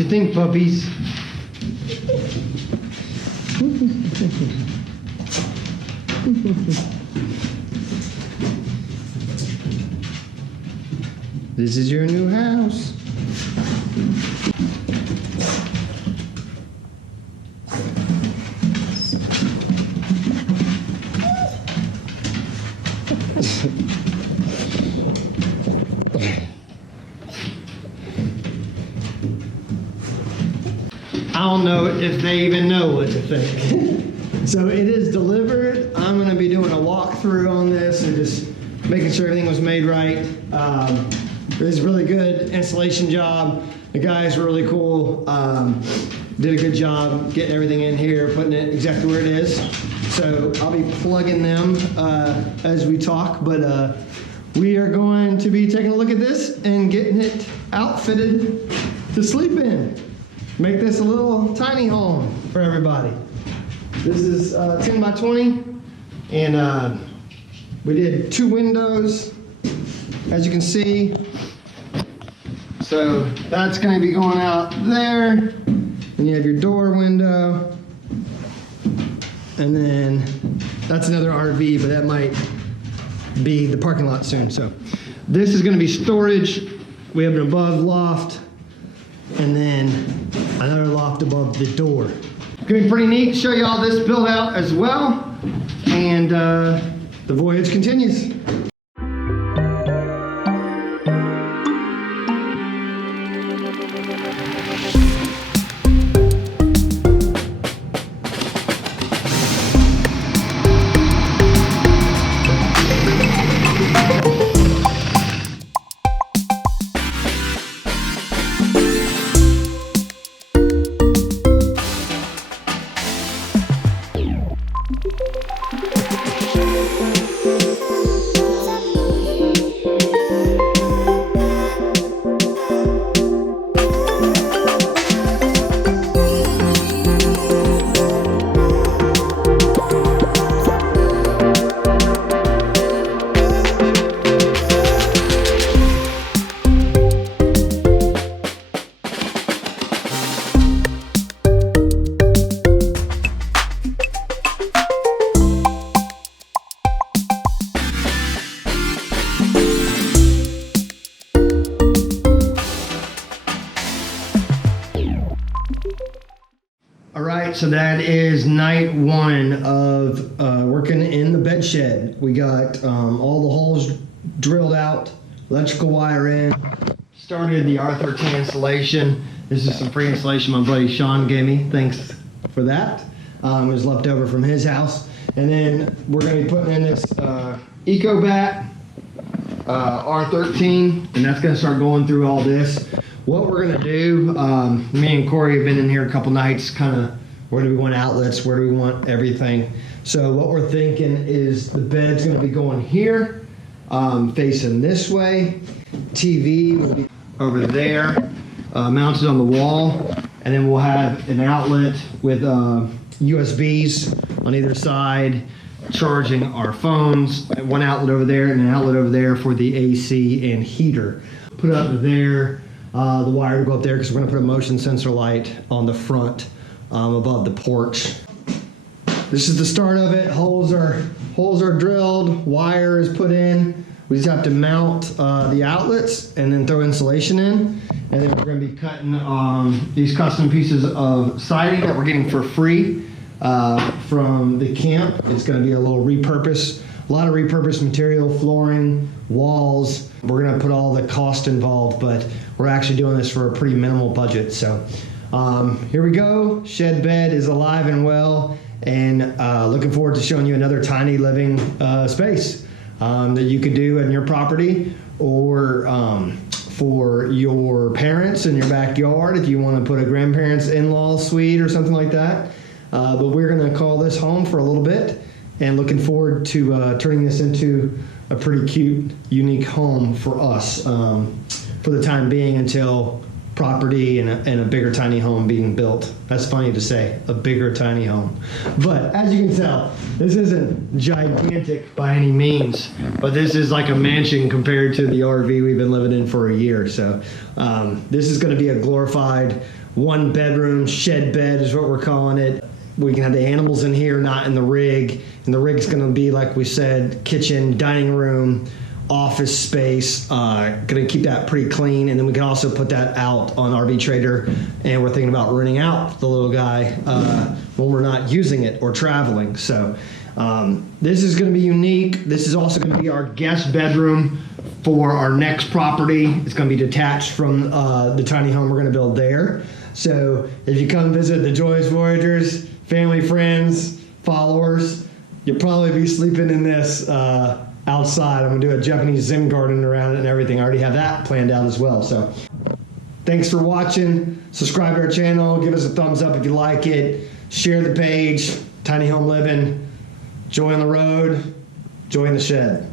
you think, puppies? This is your new house. I don't know if they even know what to think. So it is delivered. I'm going to be doing a walkthrough on this and just making sure everything was made right. It was a really good installation job. The guys were really cool. Did a good job getting everything in here, putting it exactly where it is. So I'll be plugging them as we talk, but we are going to be taking a look at this and getting it outfitted to sleep in. Make this a little tiny home for everybody. This is 10 by 20, and we did 2 windows, as you can see. So that's going to be going out there, and you have your door window, and then that's another RV, but that might be the parking lot soon. So this is going to be storage. We have an above loft, and then another loft above the door. It's going to be pretty neat. Show you all this build out as well, and the voyage continues. So that is night 1 of working in the bed shed. We got all the holes drilled out, electrical wire in, started the R13 installation. This is some free installation my buddy Sean gave me. Thanks for that. It was left over from his house. And then we're going to be putting in this EcoBat R13, and that's going to start going through all this. What we're going to do, me and Corey have been in here a couple nights, kind of where do we want outlets, where do we want everything. So what we're thinking is the bed's going to be going here, facing this way. TV will be over there, mounted on the wall, and then we'll have an outlet with USBs on either side, charging our phones. One outlet over there and an outlet over there for the AC and heater. Put up there, the wire will go up there because we're going to put a motion sensor light on the front above the porch. This is the start of it. Holes are drilled, wire is put in. We just have to mount the outlets and then throw insulation in. And then we're going to be cutting these custom pieces of siding that we're getting for free from the camp. It's going to be a lot of repurposed material, flooring, walls. We're going to put all the cost involved, but we're actually doing this for a pretty minimal budget. So here we go. Shed bed is alive and well, and looking forward to showing you another tiny living space that you could do in your property, or for your parents in your backyard if you want to put a grandparents in-law suite or something like that. But we're going to call this home for a little bit, and looking forward to turning this into a pretty cute, unique home for us for the time being, until property and a bigger tiny home being built. That's funny to say, a bigger tiny home. But as you can tell, this isn't gigantic by any means, but this is like a mansion compared to the RV we've been living in for a year. So this is going to be a glorified one bedroom shed bed is what we're calling it. We can have the animals in here, not in the rig. And the rig's going to be, like we said, kitchen, dining room, office space. Going to keep that pretty clean. And then we can also put that out on RV Trader. And we're thinking about renting out the little guy when we're not using it or traveling. So this is going to be unique. This is also going to be our guest bedroom for our next property. It's going to be detached from the tiny home we're going to build there. So if you come visit the Joyous Voyagers, family, friends, followers, you'll probably be sleeping in this outside. I'm going to do a Japanese Zen garden around it and everything. I already have that planned out as well. So thanks for watching. Subscribe to our channel. Give us a thumbs up if you like it. Share the page. Tiny home living. Joy on the road. Joy in the shed.